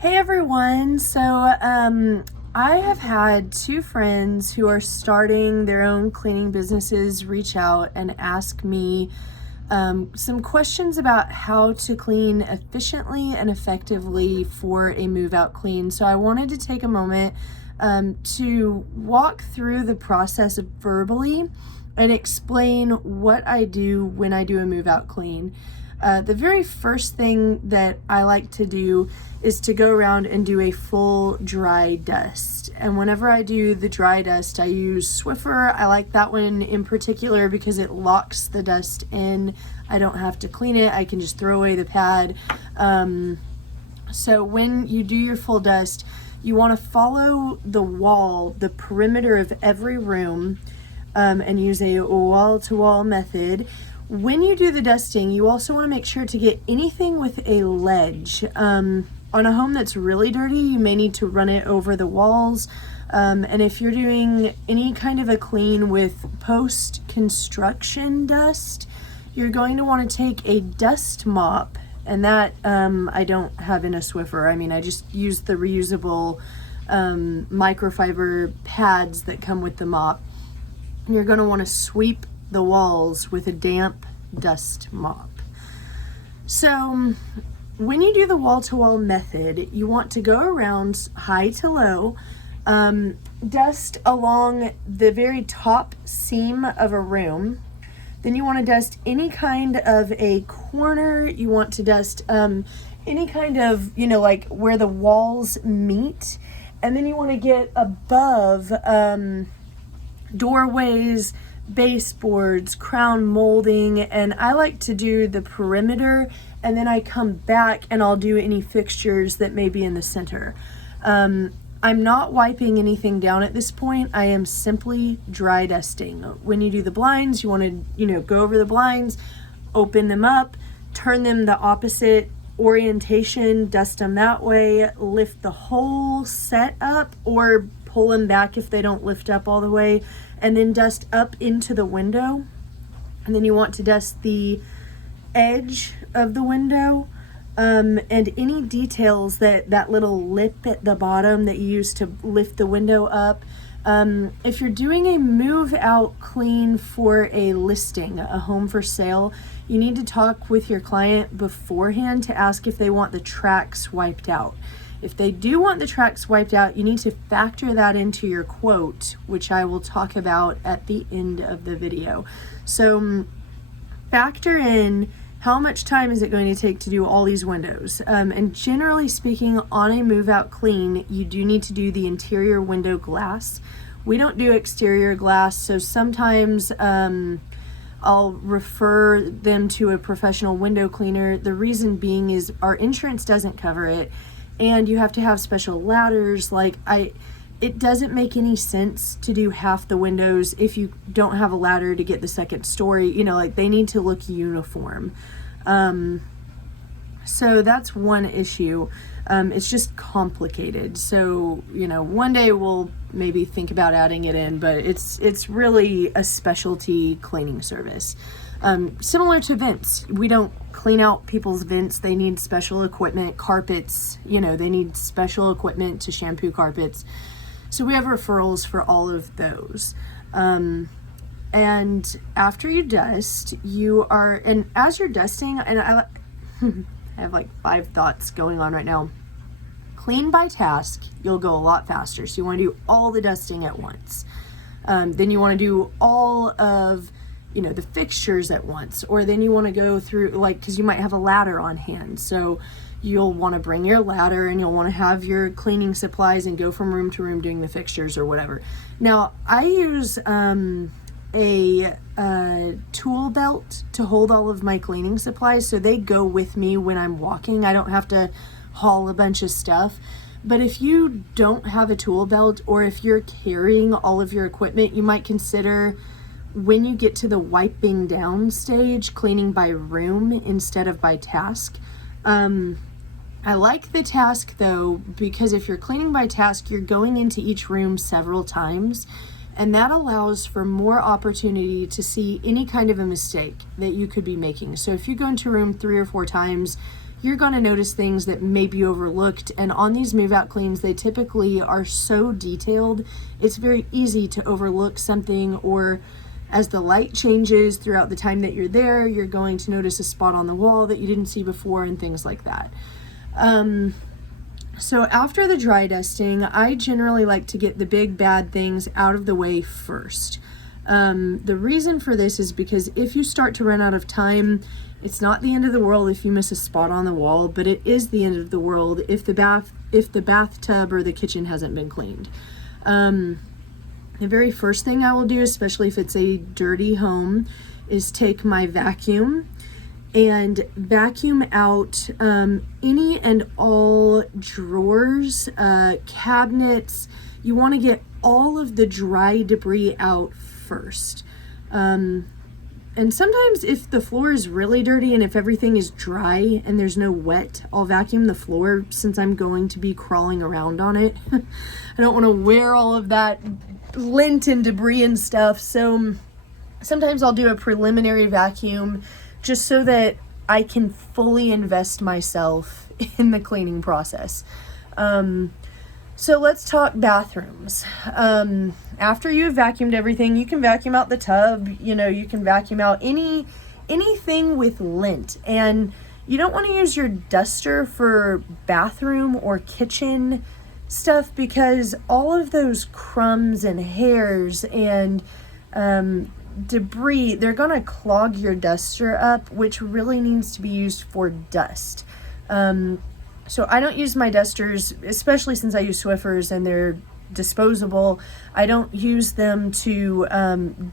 Hey everyone, I have had two friends who are starting their own cleaning businesses reach out and ask me some questions about how to clean efficiently and effectively for a move out clean. So I wanted to take a moment to walk through the process verbally and explain what I do when I do a move out clean. The very first thing that I like to do is to go around and do a full dry dust. And whenever I do the dry dust, I use Swiffer. I like that one in particular because it locks the dust in. I don't have to clean it. I can just throw away the pad. So when you do your full dust, you want to follow the wall, the perimeter of every room, and use a wall-to-wall method. When you do the dusting, you also want to make sure to get anything with a ledge. On a home that's really dirty, you may need to run it over the walls. And if you're doing any kind of a clean with post-construction dust, you're going to want to take a dust mop. And that I don't have in a Swiffer. I mean, I just use the reusable microfiber pads that come with the mop. And you're going to want to sweep the walls with a damp dust mop. So when you do the wall-to-wall method, you want to go around high to low, dust along the very top seam of a room. Then you want to dust any kind of a corner. You want to dust any kind of, like where the walls meet. And then you want to get above doorways, baseboards, crown molding, and I like to do the perimeter, and then I come back and I'll do any fixtures that may be in the center. I'm not wiping anything down at this point. I am simply dry dusting. When you do the blinds, you want to, go over the blinds, open them up, turn them the opposite orientation, dust them that way, lift the whole set up, or pull them back if they don't lift up all the way, and then dust up into the window. And then you want to dust the edge of the window, and any details that little lip at the bottom that you use to lift the window up. If you're doing a move out clean for a listing, a home for sale, you need to talk with your client beforehand to ask if they want the tracks wiped out. If they do want the tracks wiped out, you need to factor that into your quote, which I will talk about at the end of the video. So factor in how much time is it going to take to do all these windows. And generally speaking, on a move out clean, you do need to do the interior window glass. We don't do exterior glass, so sometimes I'll refer them to a professional window cleaner. The reason being is our insurance doesn't cover it, and you have to have special ladders. It doesn't make any sense to do half the windows if you don't have a ladder to get the second story. They need to look uniform. So that's one issue. It's just complicated. So, one day we'll maybe think about adding it in, but it's really a specialty cleaning service. Similar to vents. We don't clean out people's vents. They need special equipment. Carpets, they need special equipment to shampoo carpets. So we have referrals for all of those. And after you dust, and as you're dusting, and I have like 5 thoughts going on right now. Clean by task, you'll go a lot faster. So you want to do all the dusting at once. Then you want to do all of the fixtures at once, or then you want to go through, because you might have a ladder on hand. So you'll want to bring your ladder and you'll want to have your cleaning supplies and go from room to room doing the fixtures or whatever. Now, I use a tool belt to hold all of my cleaning supplies, so they go with me when I'm walking. I don't have to haul a bunch of stuff. But if you don't have a tool belt, or if you're carrying all of your equipment, you might consider, when you get to the wiping down stage, cleaning by room instead of by task. I like the task though, because if you're cleaning by task, you're going into each room several times, and that allows for more opportunity to see any kind of a mistake that you could be making. So if you go into a room 3 or 4 times, you're going to notice things that may be overlooked. And on these move out cleans, they typically are so detailed, it's very easy to overlook something, or as the light changes throughout the time that you're there, you're going to notice a spot on the wall that you didn't see before and things like that. So after the dry dusting, I generally like to get the big bad things out of the way first. The reason for this is because if you start to run out of time, it's not the end of the world if you miss a spot on the wall, but it is the end of the world if the bathtub or the kitchen hasn't been cleaned. The very first thing I will do, especially if it's a dirty home, is take my vacuum and vacuum out any and all drawers, cabinets. You want to get all of the dry debris out first. And sometimes if the floor is really dirty and if everything is dry and there's no wet, I'll vacuum the floor since I'm going to be crawling around on it. I don't want to wear all of that lint and debris and stuff. So sometimes I'll do a preliminary vacuum just so that I can fully invest myself in the cleaning process. So let's talk bathrooms. After you've vacuumed everything, you can vacuum out the tub, you can vacuum out anything with lint. And you don't want to use your duster for bathroom or kitchen stuff because all of those crumbs and hairs and debris, they're going to clog your duster up, which really needs to be used for dust. So I don't use my dusters, especially since I use Swiffers and they're disposable. I don't use them to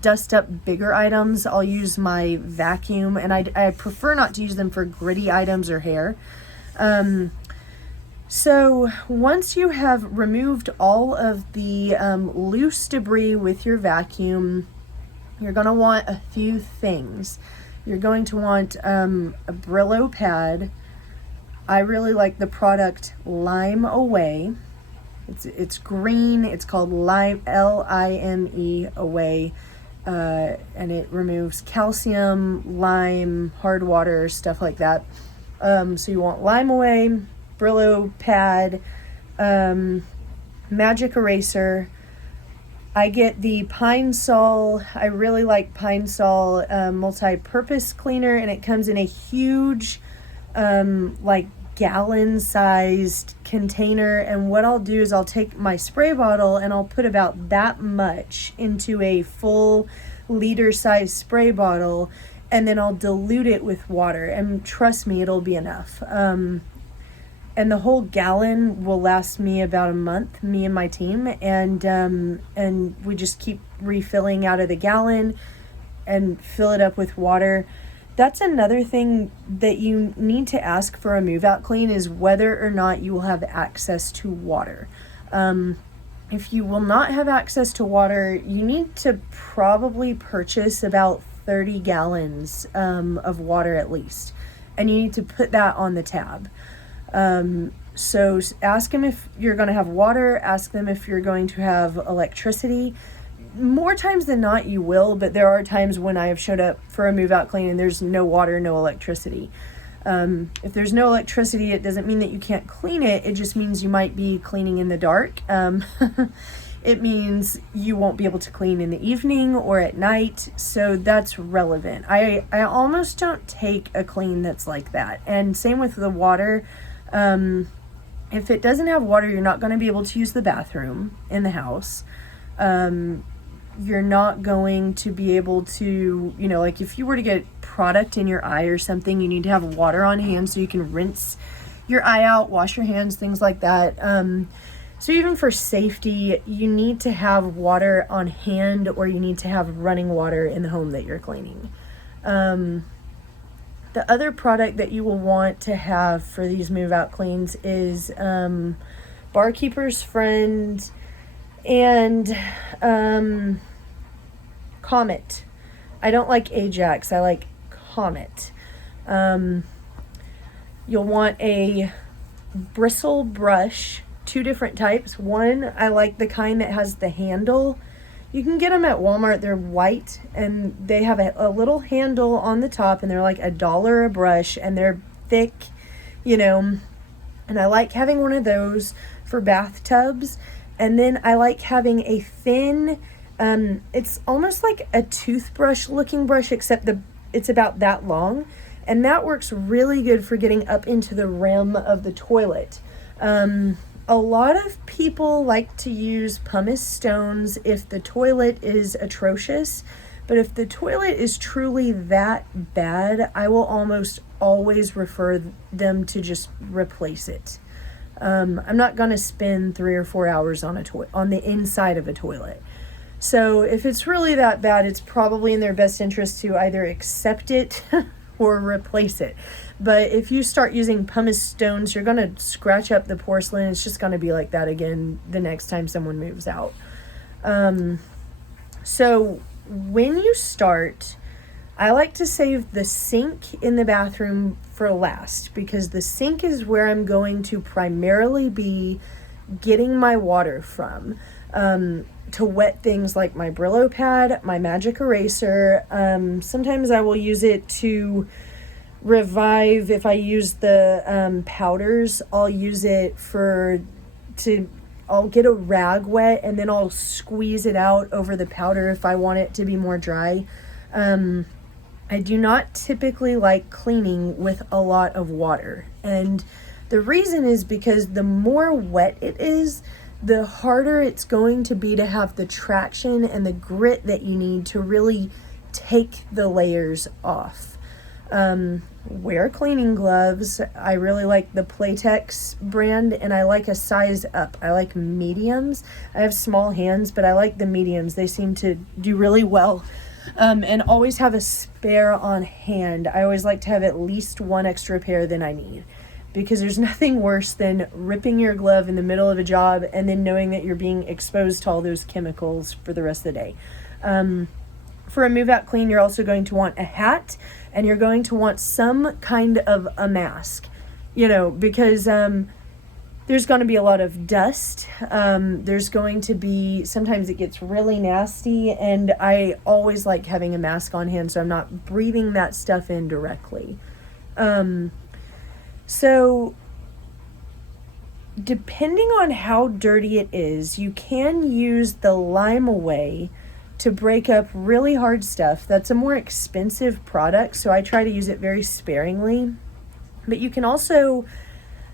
dust up bigger items. I'll use my vacuum, and I prefer not to use them for gritty items or hair. So once you have removed all of the loose debris with your vacuum, you're going to want a few things. You're going to want a Brillo pad. I really like the product Lime Away. It's green. It's called Lime, Lime Away, and it removes calcium, lime, hard water, stuff like that. So you want Lime Away, Brillo pad, magic eraser. I get the Pine Sol. I really like Pine Sol multi-purpose cleaner, and it comes in a huge gallon-sized container. And what I'll do is I'll take my spray bottle and I'll put about that much into a full liter-sized spray bottle, and then I'll dilute it with water. And trust me, it'll be enough. And the whole gallon will last me about a month, me and my team, and we just keep refilling out of the gallon and fill it up with water. That's another thing that you need to ask for a move out clean, is whether or not you will have access to water. If you will not have access to water, you need to probably purchase about 30 gallons of water at least, and you need to put that on the tab. So ask them if you're going to have water, ask them if you're going to have electricity. More times than not you will, but there are times when I have showed up for a move out clean and there's no water, no electricity. If there's no electricity, it doesn't mean that you can't clean it. It just means you might be cleaning in the dark. It means you won't be able to clean in the evening or at night. So that's relevant. I almost don't take a clean that's like that. And same with the water. If it doesn't have water, you're not going to be able to use the bathroom in the house. You're not going to be able to, like if you were to get product in your eye or something, you need to have water on hand so you can rinse your eye out, wash your hands, things like that. So even for safety, you need to have water on hand, or you need to have running water in the home that you're cleaning. The other product that you will want to have for these move out cleans is Barkeeper's Friend and Comet. I don't like Ajax, I like Comet. You'll want a bristle brush, 2 different types. One, I like the kind that has the handle. You can get them at Walmart. They're white and they have a little handle on the top, and they're like $1 a brush, and they're thick you know. And I like having one of those for bathtubs. And then I like having a thin, it's almost like a toothbrush looking brush, except it's about that long. And that works really good for getting up into the rim of the toilet. A lot of people like to use pumice stones if the toilet is atrocious. But if the toilet is truly that bad, I will almost always refer them to just replace it. I'm not going to spend 3 or 4 hours on the inside of a toilet. So if it's really that bad, it's probably in their best interest to either accept it or replace it. But if you start using pumice stones, you're going to scratch up the porcelain. It's just going to be like that again the next time someone moves out. So when you start, I like to save the sink in the bathroom for last, because the sink is where I'm going to primarily be getting my water from, to wet things like my Brillo pad, my magic eraser. Sometimes I will use it to revive. If I use the powders, I'll use it I'll get a rag wet and then I'll squeeze it out over the powder if I want it to be more dry. I do not typically like cleaning with a lot of water. And the reason is because the more wet it is, the harder it's going to be to have the traction and the grit that you need to really take the layers off. Wear cleaning gloves. I really like the Playtex brand, and I like a size up. I like mediums. I have small hands, but I like the mediums. They seem to do really well. And always have a spare on hand. I always like to have at least one extra pair than I need, because there's nothing worse than ripping your glove in the middle of a job and then knowing that you're being exposed to all those chemicals for the rest of the day. For a move out clean, you're also going to want a hat, and you're going to want some kind of a mask, because there's going to be a lot of dust. There's going to be, sometimes it gets really nasty, and I always like having a mask on hand so I'm not breathing that stuff in directly. So depending on how dirty it is, you can use the Lime Away to break up really hard stuff. That's a more expensive product, so I try to use it very sparingly. But you can also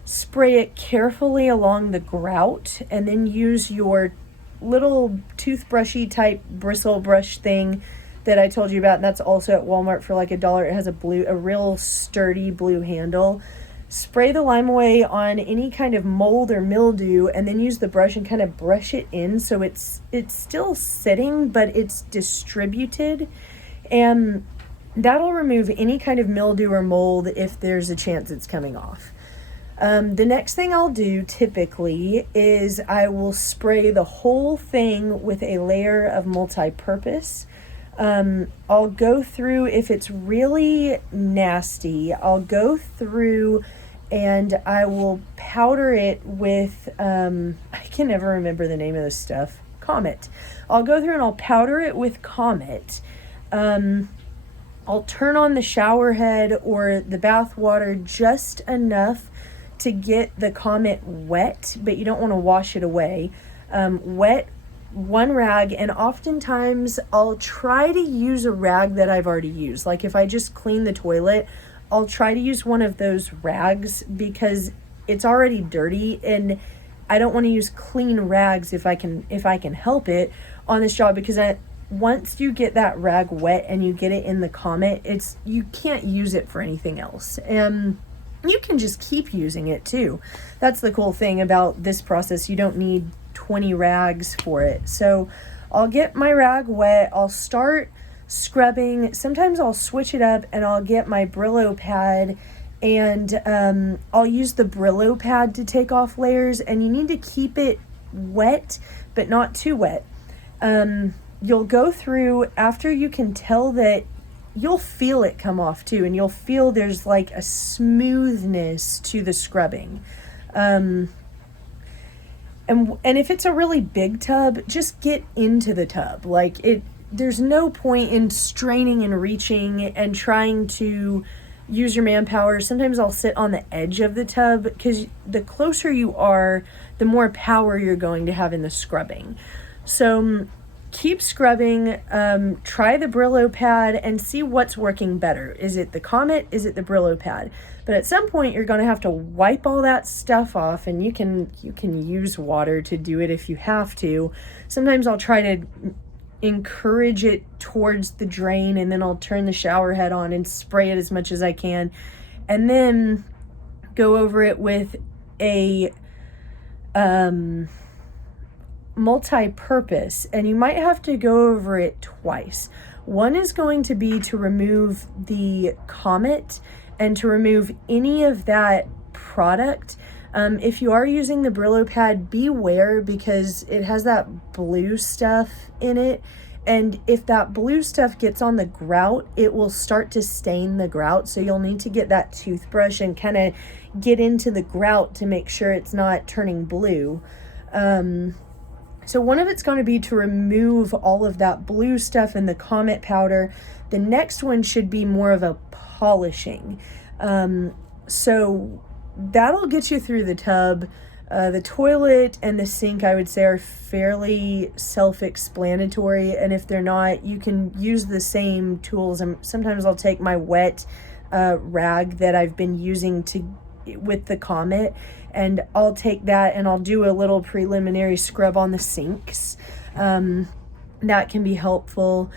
spray it carefully along the grout and then use your little toothbrushy type bristle brush thing that I told you about. And that's also at Walmart for like $1. It has a real sturdy blue handle. Spray the Lime Away on any kind of mold or mildew, and then use the brush and kind of brush it in so it's still sitting, but it's distributed. And that'll remove any kind of mildew or mold if there's a chance it's coming off. The next thing I'll do typically is I will spray the whole thing with a layer of multi-purpose. I'll go through, if it's really nasty, I'll go through and I will powder it with, I can never remember the name of this stuff, Comet. I'll go through and I'll powder it with Comet. I'll turn on the shower head or the bath water just enough to get the Comet wet, but you don't want to wash it away. Wet one rag, and oftentimes I'll try to use a rag that I've already used. Like if I just clean the toilet, I'll try to use one of those rags because it's already dirty, and I don't want to use clean rags if I can help it on this job, because once you get that rag wet and you get it in the Comet, you can't use it for anything else. And you can just keep using it too. That's the cool thing about this process. You don't need 20 rags for it. So I'll get my rag wet. I'll start scrubbing. Sometimes I'll switch it up and I'll get my Brillo pad, and I'll use the Brillo pad to take off layers, and you need to keep it wet, but not too wet. You'll go through after you can tell that you'll feel it come off too, and you'll feel there's like a smoothness to the scrubbing. And if it's a really big tub, just get into the tub. There's no point in straining and reaching and trying to use your manpower. Sometimes I'll sit on the edge of the tub because the closer you are, the more power you're going to have in the scrubbing. So keep scrubbing, try the Brillo pad and see what's working better. Is it the Comet? Is it the Brillo pad? But at some point you're going to have to wipe all that stuff off, and you can use water to do it if you have to. Sometimes I'll try to encourage it towards the drain, and then I'll turn the shower head on and spray it as much as I can, and then go over it with a multi-purpose, and you might have to go over it twice. One is going to be to remove the Comet and to remove any of that product. If you are using the Brillo pad, beware because it has that blue stuff in it, and if that blue stuff gets on the grout, it will start to stain the grout, so you'll need to get that toothbrush and kind of get into the grout to make sure it's not turning blue. So one of it's going to be to remove all of that blue stuff in the Comet powder. The next one should be more of a polishing. So that'll get you through the tub. The toilet and the sink, I would say, are fairly self-explanatory, and if they're not, you can use the same tools. And sometimes I'll take my wet rag that I've been using with the Comet, and I'll take that and I'll do a little preliminary scrub on the sinks. That can be helpful.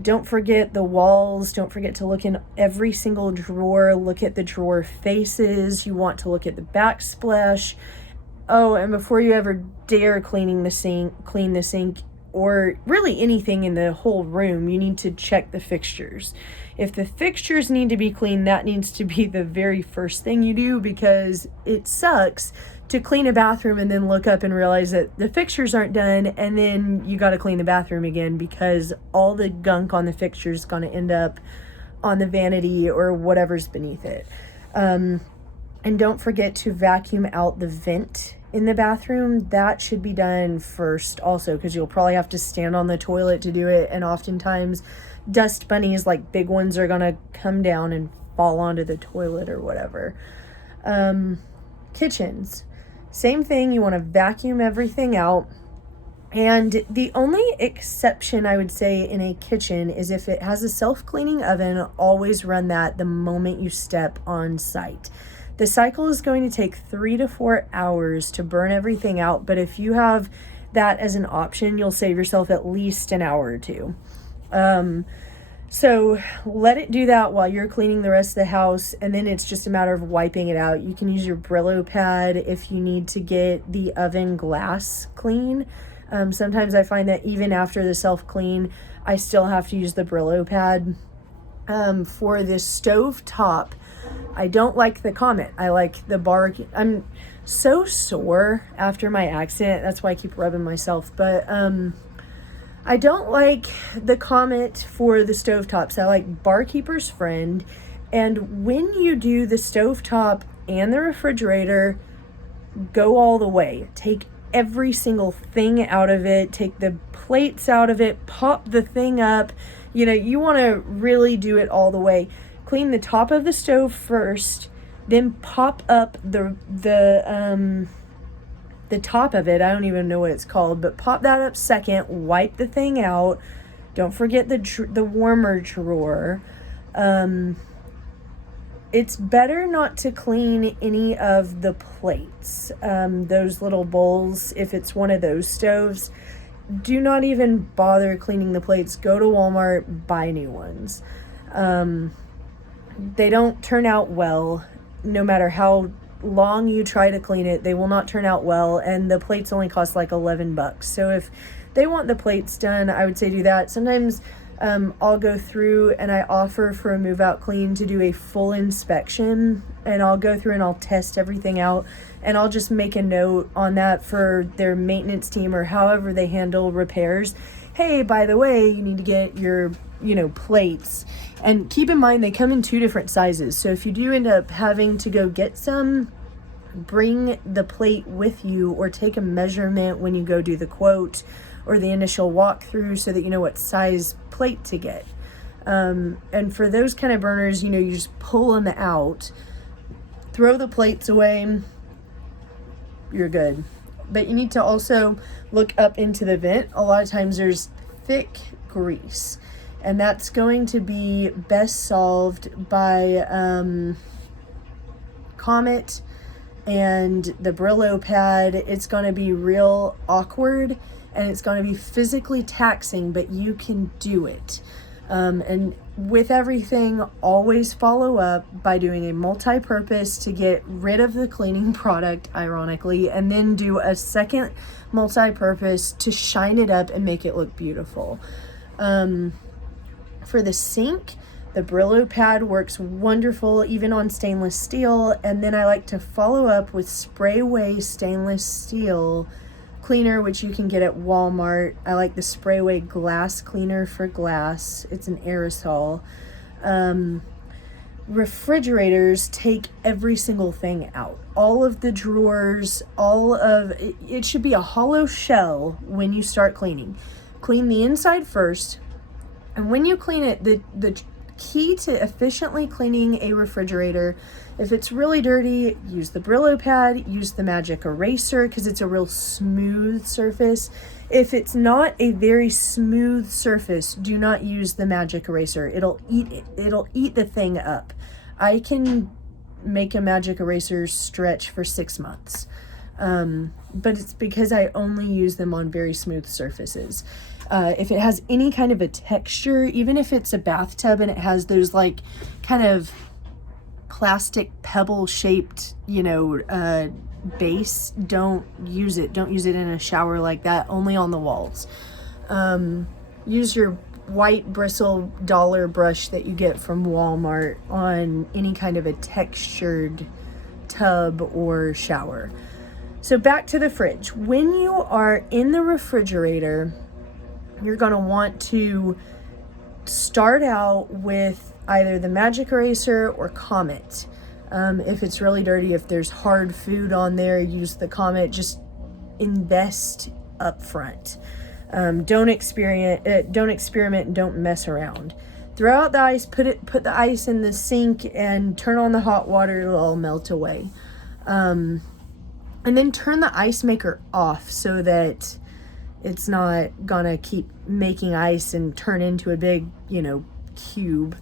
Don't forget the walls. Don't forget to look in every single drawer. Look at the drawer faces. You want to look at the backsplash. Oh, and before you ever dare clean the sink, or really anything in the whole room, you need to check the fixtures. If the fixtures need to be cleaned, that needs to be the very first thing you do, because it sucks to clean a bathroom and then look up and realize that the fixtures aren't done, and then you got to clean the bathroom again because all the gunk on the fixture is going to end up on the vanity or whatever's beneath it. And don't forget to vacuum out the vent in the bathroom. That should be done first also, because you'll probably have to stand on the toilet to do it, and oftentimes dust bunnies, like big ones, are gonna come down and fall onto the toilet or whatever. Kitchens, same thing. You want to vacuum everything out, and the only exception I would say in a kitchen is if it has a self-cleaning oven. Always run that the moment you step on site. The cycle is going to take 3 to 4 hours to burn everything out, but if you have that as an option, you'll save yourself at least an hour or two. So let it do that while you're cleaning the rest of the house, and then it's just a matter of wiping it out. You can use your Brillo pad if you need to get the oven glass clean. Sometimes I find that even after the self-clean, I still have to use the Brillo pad. For the stove top, I don't like the Comet. I like the bar. I'm so sore after my accident. That's why I keep rubbing myself. But I don't like the Comet for the stovetops. I like Barkeeper's Friend. And when you do the stovetop and the refrigerator, go all the way. Take every single thing out of it. Take the plates out of it. Pop the thing up. You know, you want to really do it all the way. Clean the top of the stove first, then pop up the top of it. I don't even know what it's called, but pop that up second. Wipe the thing out. Don't forget the warmer drawer. It's better not to clean any of the plates. Those little bowls, if it's one of those stoves, do not even bother cleaning the plates. Go to Walmart, buy new ones. They don't turn out well. No matter how long you try to clean it, they will not turn out well, and the plates only cost like $11. So if they want the plates done, I would say do that. Sometimes I'll go through and I offer for a move out clean to do a full inspection, and I'll go through and I'll test everything out, and I'll just make a note on that for their maintenance team or however they handle repairs. Hey, by the way, you need to get your, plates. And keep in mind, they come in 2 different sizes. So if you do end up having to go get some, bring the plate with you, or take a measurement when you go do the quote or the initial walkthrough so that you know what size plate to get. And for those kind of burners, you just pull them out, throw the plates away, you're good. But you need to also look up into the vent. A lot of times there's thick grease, and that's going to be best solved by Comet and the Brillo pad. It's going to be real awkward and it's going to be physically taxing, but you can do it. And with everything, always follow up by doing a multi-purpose to get rid of the cleaning product, ironically, and then do a second multi-purpose to shine it up and make it look beautiful. For the sink, the Brillo pad works wonderful even on stainless steel, and then I like to follow up with Sprayway stainless steel cleaner, which you can get at Walmart. I like the Sprayway glass cleaner for glass. It's an aerosol. Refrigerators take every single thing out. All of the drawers, it should be a hollow shell when you start cleaning. Clean the inside first, and when you clean it, the key to efficiently cleaning a refrigerator, if it's really dirty, use the Brillo pad, use the magic eraser because it's a real smooth surface. If it's not a very smooth surface, do not use the magic eraser. It'll eat the thing up. I can make a magic eraser stretch for 6 months. But it's because I only use them on very smooth surfaces. If it has any kind of a texture, even if it's a bathtub and it has those like kind of plastic pebble shaped, base, don't use it. Don't use it in a shower like that, only on the walls. Use your white bristle dollar brush that you get from Walmart on any kind of a textured tub or shower. So back to the fridge. When you are in the refrigerator, you're going to want to start out with either the magic eraser or Comet. If it's really dirty, if there's hard food on there, use the Comet. Just invest up front. Don't experiment and don't mess around. Throw out the ice, put the ice in the sink and turn on the hot water. It'll all melt away. And then turn the ice maker off so that it's not gonna keep making ice and turn into a big, cube.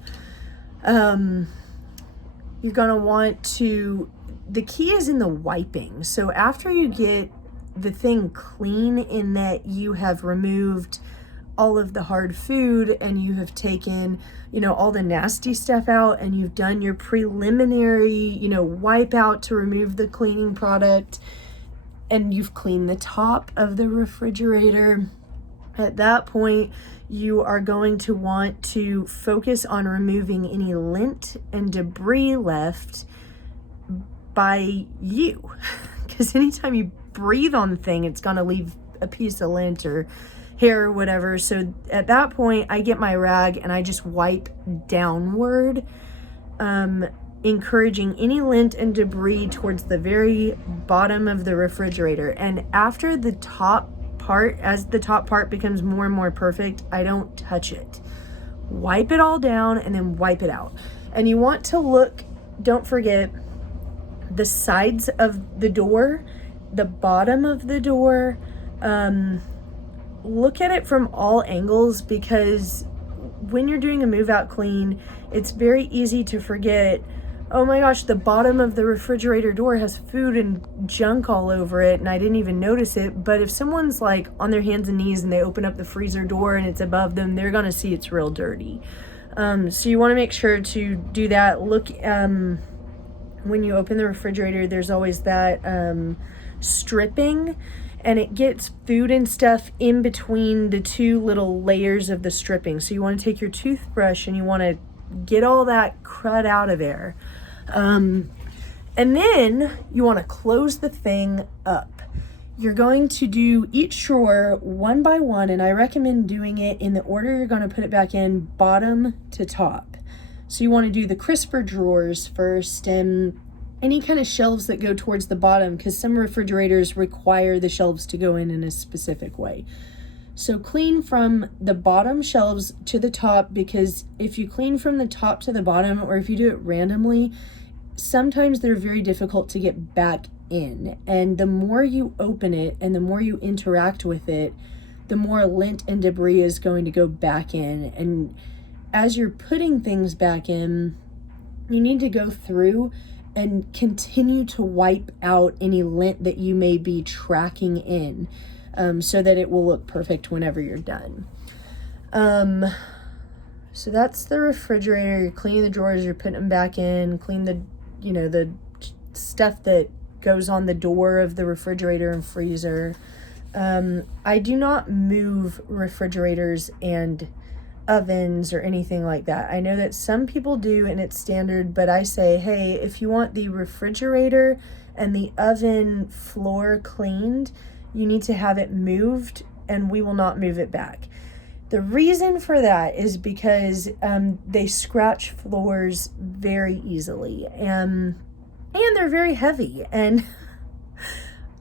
You're gonna want to, the key is in the wiping. So after you get the thing clean, in that you have removed all of the hard food and you have taken, all the nasty stuff out, and you've done your preliminary, wipe out to remove the cleaning product, and you've cleaned the top of the refrigerator, at that point, you are going to want to focus on removing any lint and debris left by you. Because anytime you breathe on the thing, it's going to leave a piece of lint or hair or whatever. So at that point, I get my rag and I just wipe downward, encouraging any lint and debris towards the very bottom of the refrigerator. And after the top part, as the top part becomes more and more perfect, I don't touch it. Wipe it all down and then wipe it out. And you want to look, don't forget, the sides of the door, the bottom of the door. Look at it from all angles, because when you're doing a move out clean, it's very easy to forget, oh my gosh, the bottom of the refrigerator door has food and junk all over it and I didn't even notice it. But if someone's like on their hands and knees and they open up the freezer door and it's above them, they're gonna see it's real dirty. So you wanna make sure to do that. Look, when you open the refrigerator, there's always that stripping, and it gets food and stuff in between the two little layers of the stripping. So you wanna take your toothbrush and you wanna get all that crud out of there. And then you want to close the thing up. You're going to do each drawer one by one, and I recommend doing it in the order you're going to put it back in, bottom to top. So you want to do the crisper drawers first, and any kind of shelves that go towards the bottom, because some refrigerators require the shelves to go in a specific way. So clean from the bottom shelves to the top, because if you clean from the top to the bottom, or if you do it randomly, sometimes they're very difficult to get back in. And the more you open it and the more you interact with it, the more lint and debris is going to go back in. And as you're putting things back in, you need to go through and continue to wipe out any lint that you may be tracking in, so that it will look perfect whenever you're done. So that's the refrigerator. You're cleaning the drawers, you're putting them back in, clean the, the stuff that goes on the door of the refrigerator and freezer. I do not move refrigerators and ovens or anything like that. I know that some people do and it's standard, but I say, hey, if you want the refrigerator and the oven floor cleaned, you need to have it moved, and we will not move it back. The reason for that is because they scratch floors very easily, and they're very heavy, and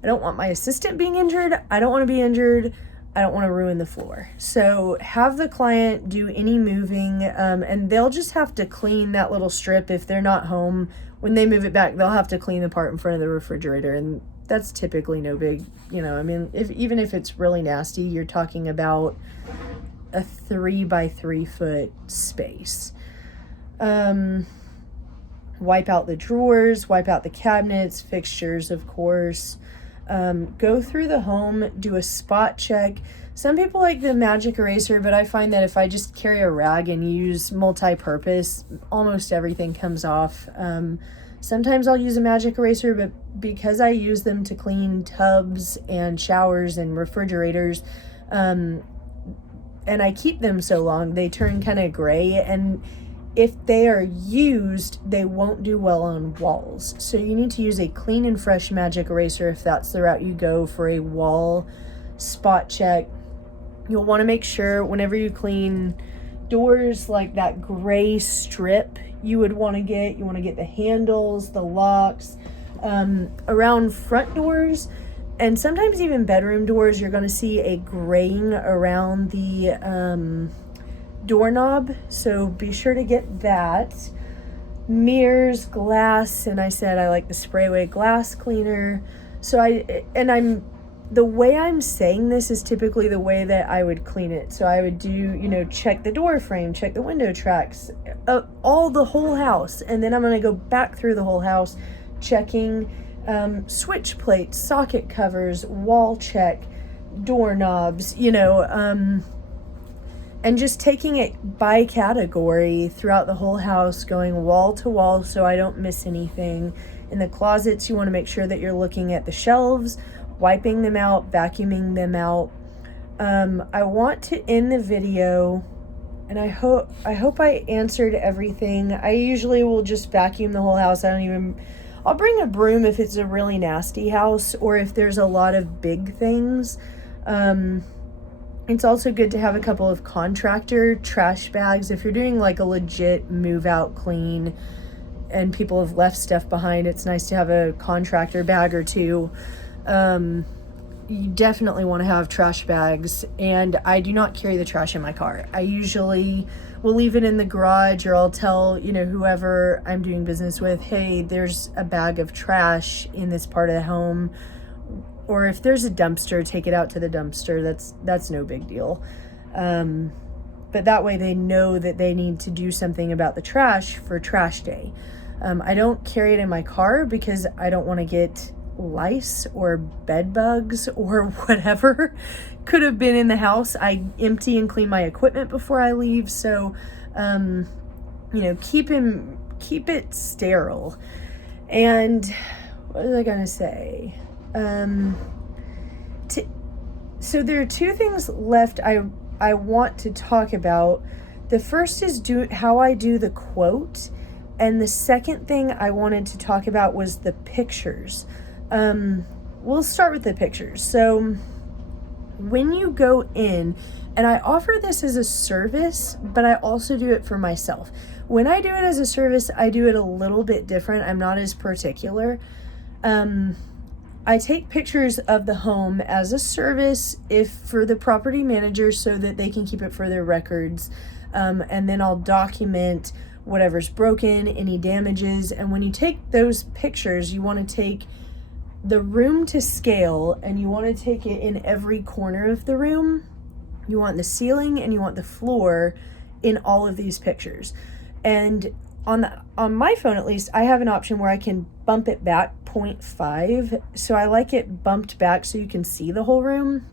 I don't want my assistant being injured. I don't want to be injured. I don't want to ruin the floor. So have the client do any moving, and they'll just have to clean that little strip if they're not home. When they move it back, they'll have to clean the part in front of the refrigerator, and that's typically no big, even if it's really nasty, you're talking about a 3 by 3 foot space. Wipe out the drawers, wipe out the cabinets, fixtures, of course. Go through the home, do a spot check. Some people like the magic eraser, but I find that if I just carry a rag and use multi-purpose, almost everything comes off. Sometimes I'll use a magic eraser, but because I use them to clean tubs and showers and refrigerators, and I keep them so long, they turn kind of gray, and if they are used, they won't do well on walls. So you need to use a clean and fresh magic eraser if that's the route you go for a wall spot check. You'll want to make sure whenever you clean doors, like that gray strip you want to get the handles, the locks, around front doors, and sometimes even bedroom doors, you're going to see a graying around the doorknob, so be sure to get that. Mirrors, glass, and I said I like the spray away glass cleaner. The way I'm saying this is typically the way that I would clean it. So I would do, check the door frame, check the window tracks, the whole house. And then I'm going to go back through the whole house, checking switch plates, socket covers, wall check, doorknobs, and just taking it by category throughout the whole house, going wall to wall so I don't miss anything. In the closets, you want to make sure that you're looking at the shelves, wiping them out, vacuuming them out. I want to end the video, and I hope I answered everything. I usually will just vacuum the whole house. I'll bring a broom if it's a really nasty house or if there's a lot of big things. It's also good to have a couple of contractor trash bags if you're doing like a legit move out clean and people have left stuff behind. It's nice to have a contractor bag or two. You definitely want to have trash bags, and I do not carry the trash in my car. I usually will leave it in the garage, or I'll tell, whoever I'm doing business with, hey, there's a bag of trash in this part of the home. Or if there's a dumpster, take it out to the dumpster. That's no big deal. But that way they know that they need to do something about the trash for trash day. I don't carry it in my car because I don't want to get lice or bed bugs or whatever could have been in the house. I empty and clean my equipment before I leave. So, keep it sterile. And what was I going to say? So there are two things left I want to talk about. The first is how I do the quote, and the second thing I wanted to talk about was the pictures. We'll start with the pictures. So when you go in, and I offer this as a service, but I also do it for myself. When I do it as a service, I do it a little bit different. I'm not as particular. I take pictures of the home as a service if for the property manager so that they can keep it for their records. And then I'll document whatever's broken, any damages. And when you take those pictures, you want to take the room to scale, and you want to take it in every corner of the room. You want the ceiling and you want the floor in all of these pictures. And on my phone, at least, I have an option where I can bump it back 0.5. So I like it bumped back so you can see the whole room.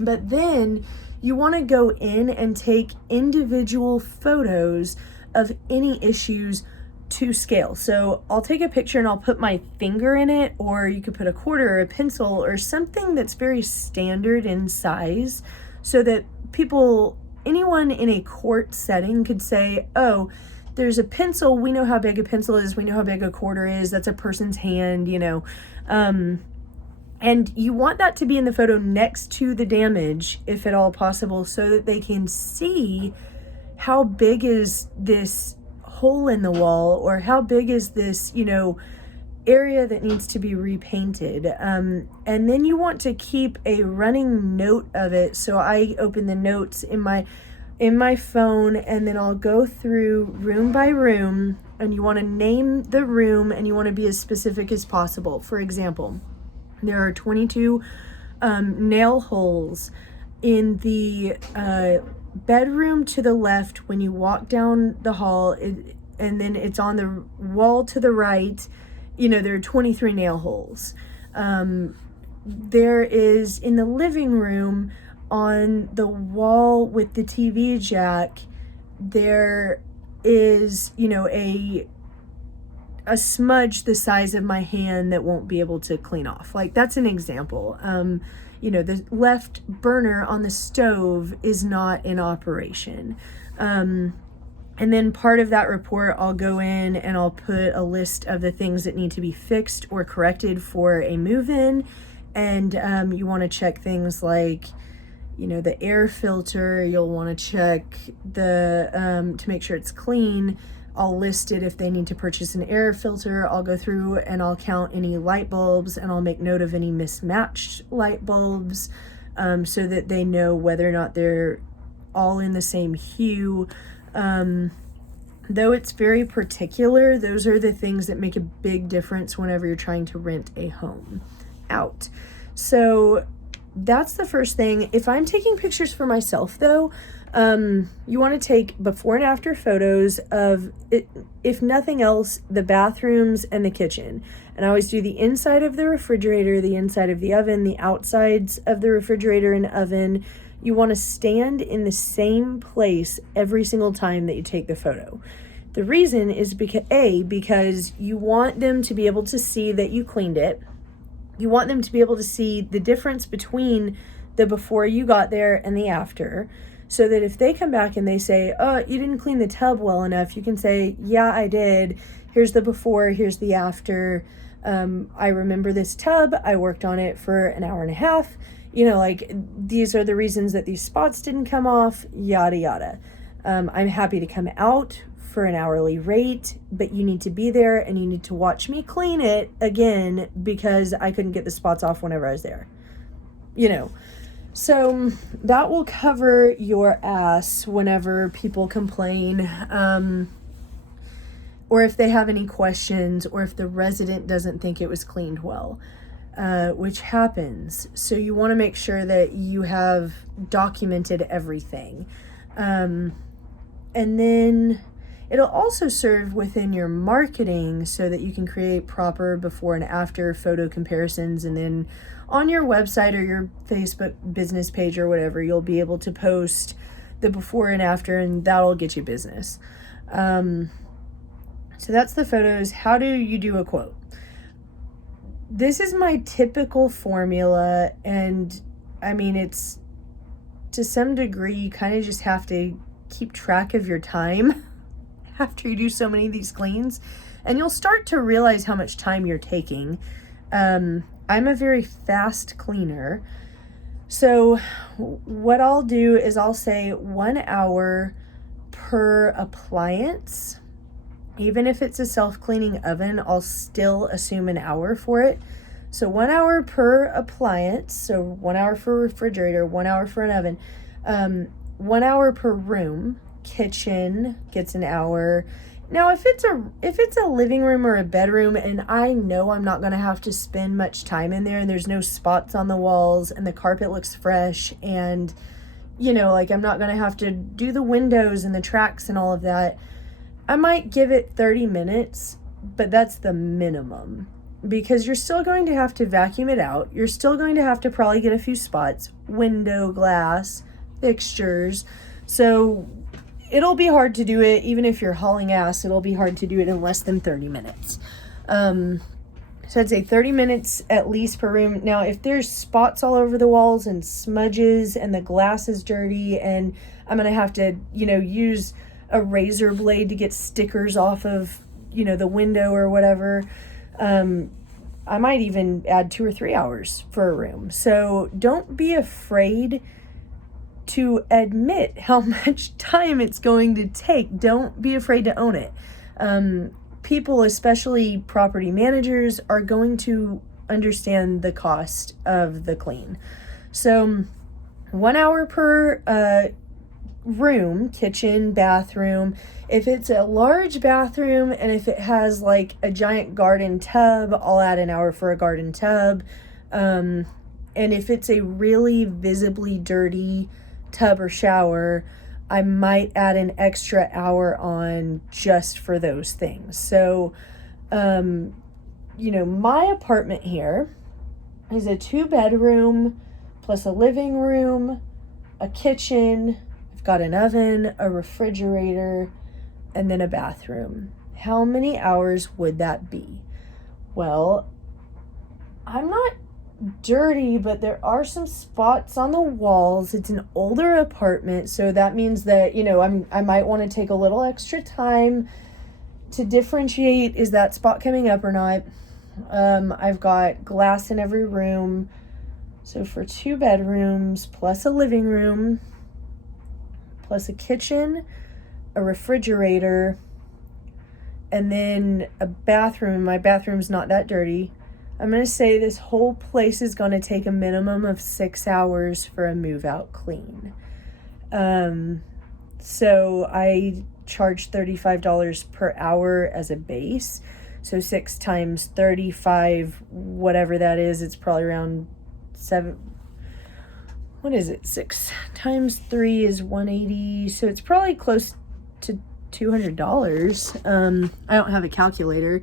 But then you want to go in and take individual photos of any issues to scale. So I'll take a picture and I'll put my finger in it, or you could put a quarter or a pencil or something that's very standard in size, so that anyone in a court setting could say, oh, there's a pencil. We know how big a pencil is. We know how big a quarter is. That's a person's hand, and you want that to be in the photo next to the damage, if at all possible, so that they can see how big is this hole in the wall, or how big is this, area that needs to be repainted. And then you want to keep a running note of it. So I open the notes in my phone, and then I'll go through room by room, and you want to name the room, and you want to be as specific as possible. For example, there are 22 nail holes in the bedroom to the left when you walk down the hall, and then it's on the wall to the right. There are 23 nail holes. There is in the living room on the wall with the TV jack, there is, a smudge the size of my hand that won't be able to clean off. Like, that's an example. The left burner on the stove is not in operation. And then part of that report, I'll go in and I'll put a list of the things that need to be fixed or corrected for a move-in. And you want to check things like, the air filter. You'll want to check to make sure it's clean. I'll list it if they need to purchase an air filter. I'll go through and I'll count any light bulbs, and I'll make note of any mismatched light bulbs, so that they know whether or not they're all in the same hue. Though it's very particular, those are the things that make a big difference whenever you're trying to rent a home out. So that's the first thing. If I'm taking pictures for myself, though, you want to take before and after photos of it, if nothing else, the bathrooms and the kitchen. And I always do the inside of the refrigerator, the inside of the oven, the outsides of the refrigerator and oven. You want to stand in the same place every single time that you take the photo. The reason is because you want them to be able to see that you cleaned it. You want them to be able to see the difference between the before you got there and the after, so that if they come back and they say, oh, you didn't clean the tub well enough, you can say, yeah, I did. Here's the before, here's the after. I remember this tub. I worked on it for an hour and a half. These are the reasons that these spots didn't come off, yada, yada. I'm happy to come out for an hourly rate, but you need to be there and you need to watch me clean it again because I couldn't get the spots off whenever I was there. So that will cover your ass whenever people complain, or if they have any questions, or if the resident doesn't think it was cleaned well, which happens. So you want to make sure that you have documented everything. And then it'll also serve within your marketing so that you can create proper before and after photo comparisons. And then on your website or your Facebook business page or whatever, you'll be able to post the before and after, and that'll get you business. So that's the photos. How do you do a quote? This is my typical formula, and I mean, it's to some degree, you kind of just have to keep track of your time after you do so many of these cleans, and you'll start to realize how much time you're taking. I'm a very fast cleaner, so what I'll do is I'll say 1 hour per appliance. Even if it's a self-cleaning oven, I'll still assume an hour for it. So 1 hour per appliance, so 1 hour for refrigerator, 1 hour for an oven, 1 hour per room. Kitchen gets an hour. Now, if it's a living room or a bedroom, and I know I'm not going to have to spend much time in there, and there's no spots on the walls, and the carpet looks fresh, and like I'm not going to have to do the windows and the tracks and all of that, I might give it 30 minutes, but that's the minimum, because you're still going to have to vacuum it out. You're still going to have to probably get a few spots, window glass, fixtures. So it'll be hard to do it. Even if you're hauling ass, it'll be hard to do it in less than 30 minutes. So I'd say 30 minutes at least per room. Now, if there's spots all over the walls and smudges and the glass is dirty and I'm going to have to, use a razor blade to get stickers off of, the window or whatever, I might even add 2 or 3 hours for a room. So don't be afraid to admit how much time it's going to take. Don't be afraid to own it. People, especially property managers, are going to understand the cost of the clean. So 1 hour per room, kitchen, bathroom. If it's a large bathroom and if it has like a giant garden tub, I'll add an hour for a garden tub. And if it's a really visibly dirty tub or shower, I might add an extra hour on just for those things. So, my apartment here is a 2-bedroom plus a living room, a kitchen. I've got an oven, a refrigerator, and then a bathroom. How many hours would that be? Well, I'm not dirty, but there are some spots on the walls. It's an older apartment, so that means that I might want to take a little extra time to differentiate, is that spot coming up or not. I've got glass in every room, so for 2 bedrooms plus a living room plus a kitchen, a refrigerator, and then a bathroom. My bathroom's not that dirty. I'm going to say this whole place is going to take a minimum of 6 hours for a move out clean. So I charge $35 per hour as a base. So 6 times 35, whatever that is, it's probably around 7. What is it? 6 times 3 is 180. So it's probably close to $200. I don't have a calculator.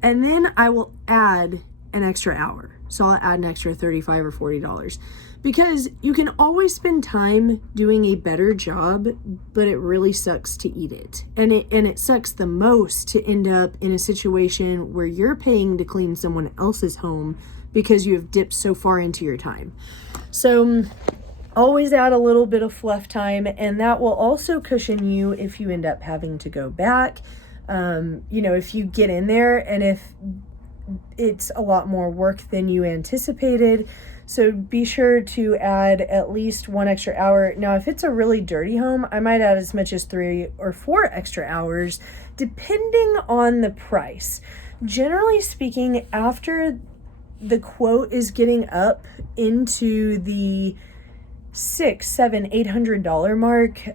And then I will add an extra hour. So I'll add an extra $35 or $40, because you can always spend time doing a better job, but it really sucks to eat it. And it sucks the most to end up in a situation where you're paying to clean someone else's home because you have dipped so far into your time. So always add a little bit of fluff time, and that will also cushion you if you end up having to go back. If you get in there and if it's a lot more work than you anticipated. So be sure to add at least 1 extra hour. Now, if it's a really dirty home, I might add as much as 3 or 4 extra hours, depending on the price. Generally speaking, after the quote is getting up into the $600, $700, $800 mark,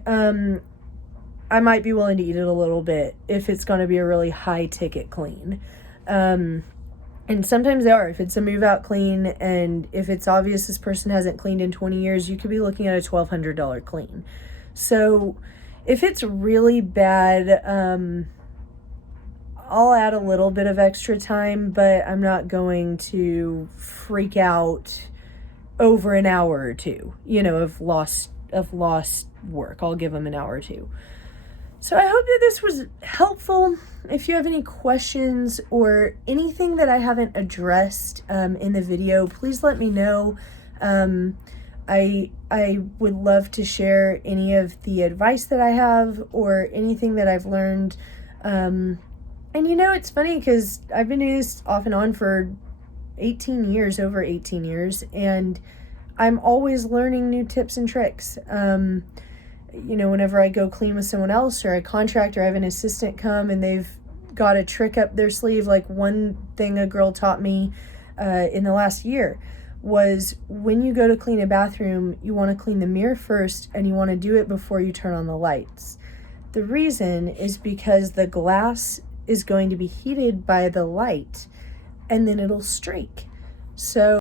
I might be willing to eat it a little bit if it's going to be a really high ticket clean. And sometimes they are. If it's a move out clean and if it's obvious this person hasn't cleaned in 20 years, you could be looking at a $1,200 clean. So if it's really bad, I'll add a little bit of extra time, but I'm not going to freak out over an hour or two, of lost work. I'll give them an hour or two. So I hope that this was helpful. If you have any questions or anything that I haven't addressed in the video, please let me know. I would love to share any of the advice that I have or anything that I've learned. And it's funny because I've been doing this off and on for over 18 years, and I'm always learning new tips and tricks. Whenever I go clean with someone else or a contractor, I have an assistant come and they've got a trick up their sleeve. Like one thing a girl taught me, in the last year was when you go to clean a bathroom, you want to clean the mirror first and you want to do it before you turn on the lights. The reason is because the glass is going to be heated by the light and then it'll streak. So